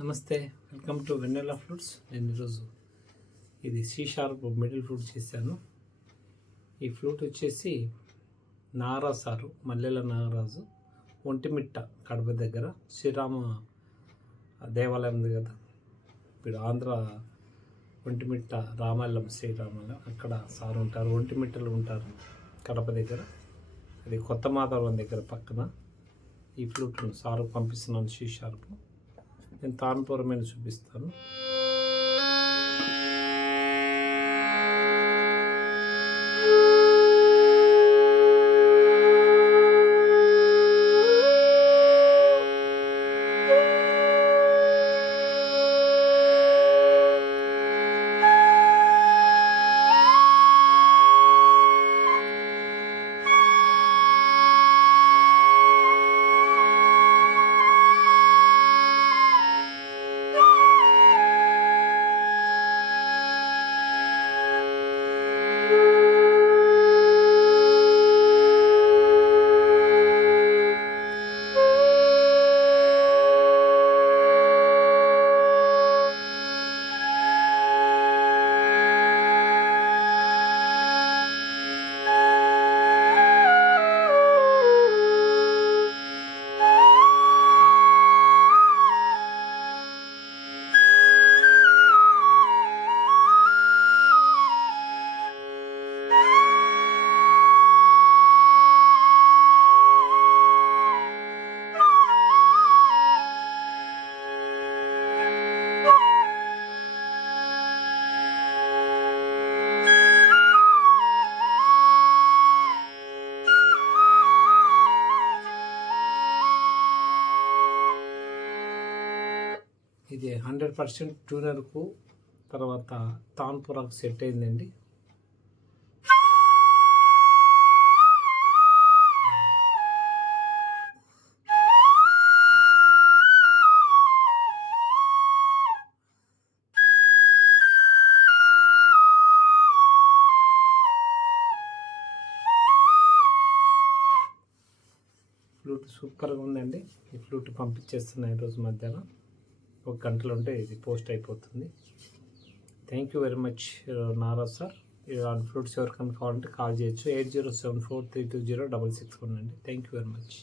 నమస్తే, welcome to vanilla flutes. నేను ఈరోజు ఇది సి షార్ప్ మిడిల్ ఫ్లూట్ చేశాను. ఈ ఫ్లూట్ వచ్చేసి నాగరాజు మల్లెల నాగరాజు, ఒంటిమిట్ట కడప దగ్గర శ్రీరామ దేవాలయం ఉంది కదా, ఇప్పుడు ఆంధ్ర ఒంటిమిట్ట రామాలయం శ్రీరామాలయం, అక్కడ సార్ ఉంటారు. ఒంటిమిట్టలు ఉంటారు కడప దగ్గర, అది కొత్త మాధవరం దగ్గర పక్కన. ఈ ఫ్లూట్ను సారు పంపిస్తున్నాను సి షార్ప్. నేను తాన్పురమైన చూపిస్తాను. ఇది 100% ట్యూనర్కు తర్వాత తాన్పురాకు సెట్ అయిందండి. ఫ్లూట్ సూపర్గా ఉందండి. ఈ ఫ్లూట్ పంపించేస్తున్నాయి ఈరోజు మధ్యాహ్నం. ఒక గంటలో ఉంటే ఇది పోస్ట్ అయిపోతుంది. Thank you very much Naraj sir. Flutes ఎవరికైనా కావాలంటే కాల్ చేయొచ్చు. 8074320661 అండి. Thank you very much.